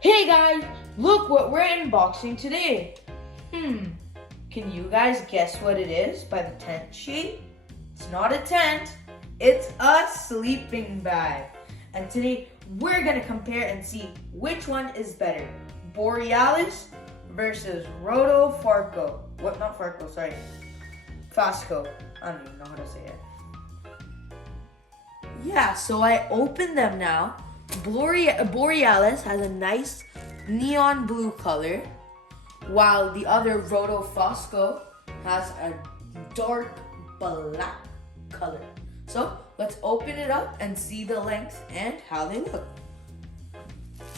Hey guys, look what we're unboxing today. Can you guys guess what it is by the tent sheet? It's not a tent, it's a sleeping bag. And today we're gonna compare and see which one is better. Borealis versus Roto Farco. Not Farco, sorry. Fasco. I don't even know how to say it. Yeah, so I opened them now. Borealis has a nice neon blue color, while the other Roto Fosco has a dark black color. So let's open it up and see the length and how they look.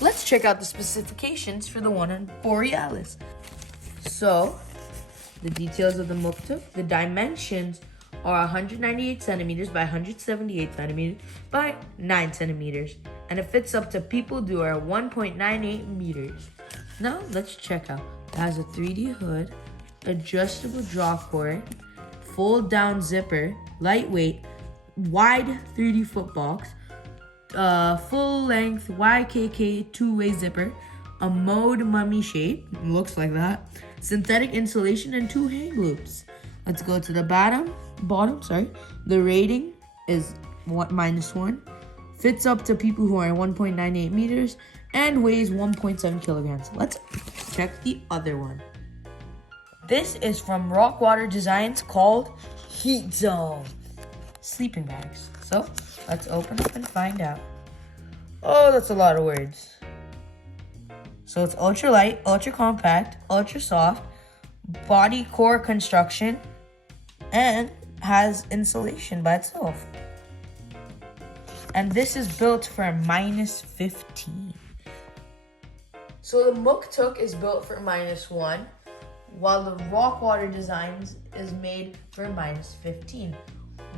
Let's check out the specifications for the one on Borealis. So, the details of the Muktuk, the dimensions are 198 centimeters by 178 centimeters by 9 centimeters. And it fits up to people who are 1.98 meters. Now, let's check out. It has a 3D hood, adjustable draw cord, fold down zipper, lightweight, wide 3D foot box, full length YKK two-way zipper, a mode mummy shape, looks like that, synthetic insulation, and 2 hang loops. Let's go to the bottom. The rating is -1. Fits up to people who are 1.98 meters and weighs 1.7 kilograms. Let's check the other one. This is from Rockwater Designs called Heat Zone. Sleeping bags. So let's open up and find out. Oh, that's a lot of words. So it's ultra light, ultra compact, ultra soft, body core construction, and has insulation by itself. And this is built for -15. So the Muktuk is built for -1, while the Rockwater Designs is made for -15.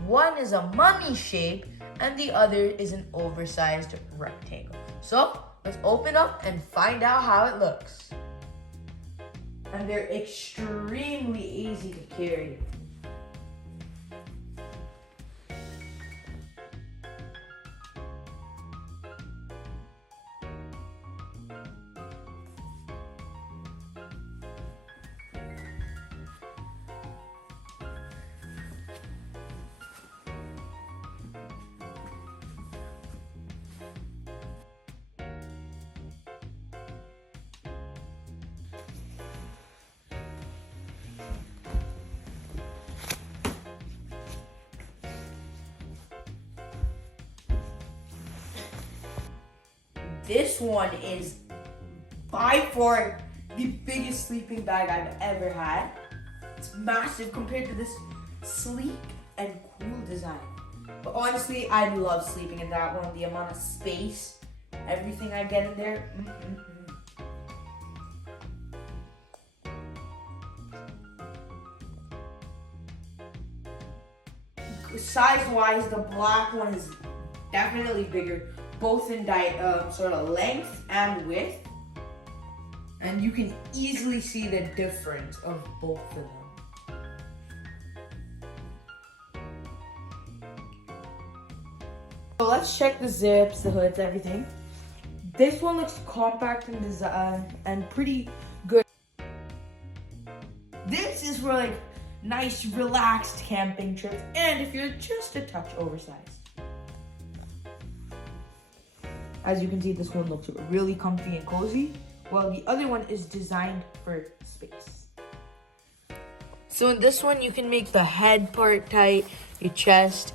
One is a mummy shape, and the other is an oversized rectangle. So let's open up and find out how it looks. And they're extremely easy to carry. This one is by far the biggest sleeping bag I've ever had. It's massive compared to this sleek and cool design. But honestly, I love sleeping in that one. The amount of space, everything I get in there. Size-wise, the black one is definitely bigger, both in sort of length and width, and you can easily see the difference of both of them. So let's check the zips, the hoods, everything. This one looks compact and design and pretty good. This is for like nice, relaxed camping trips, and if you're just a touch oversized. As you can see, this one looks really comfy and cozy, while the other one is designed for space. So in this one, you can make the head part tight, your chest,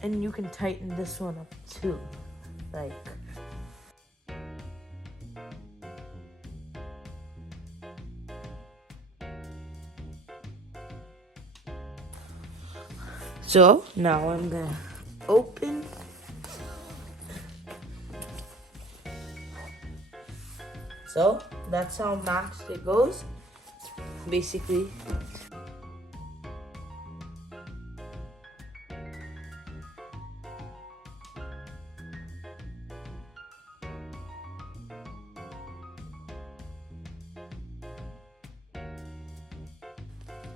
and you can tighten this one up too. So now I'm gonna open. So that's how maxed it goes, basically.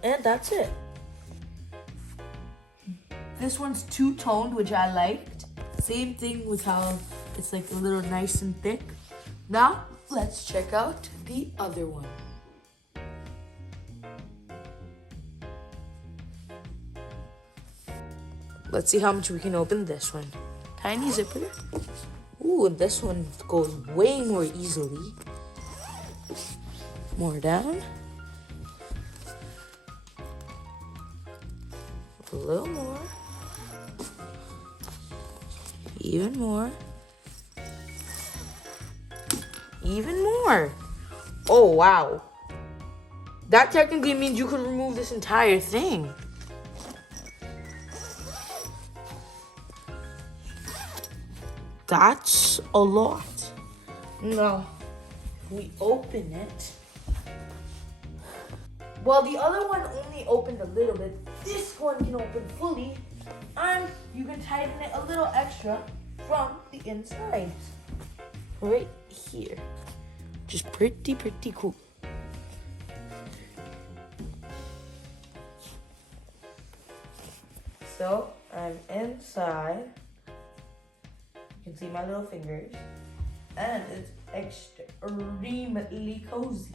And that's it. This one's two-toned, which I liked. Same thing with how it's like a little nice and thick. Now, let's check out the other one. Let's see how much we can open this one. Tiny zipper. Ooh, this one goes way more easily. More down. A little more. Even more. Even more. Oh, wow. That technically means you could remove this entire thing. That's a lot. Now, if we open it. Well, the other one only opened a little bit. This one can open fully. And you can tighten it a little extra from the inside. Right here. Just pretty cool. So, I'm inside. You can see my little fingers. And it's extremely cozy.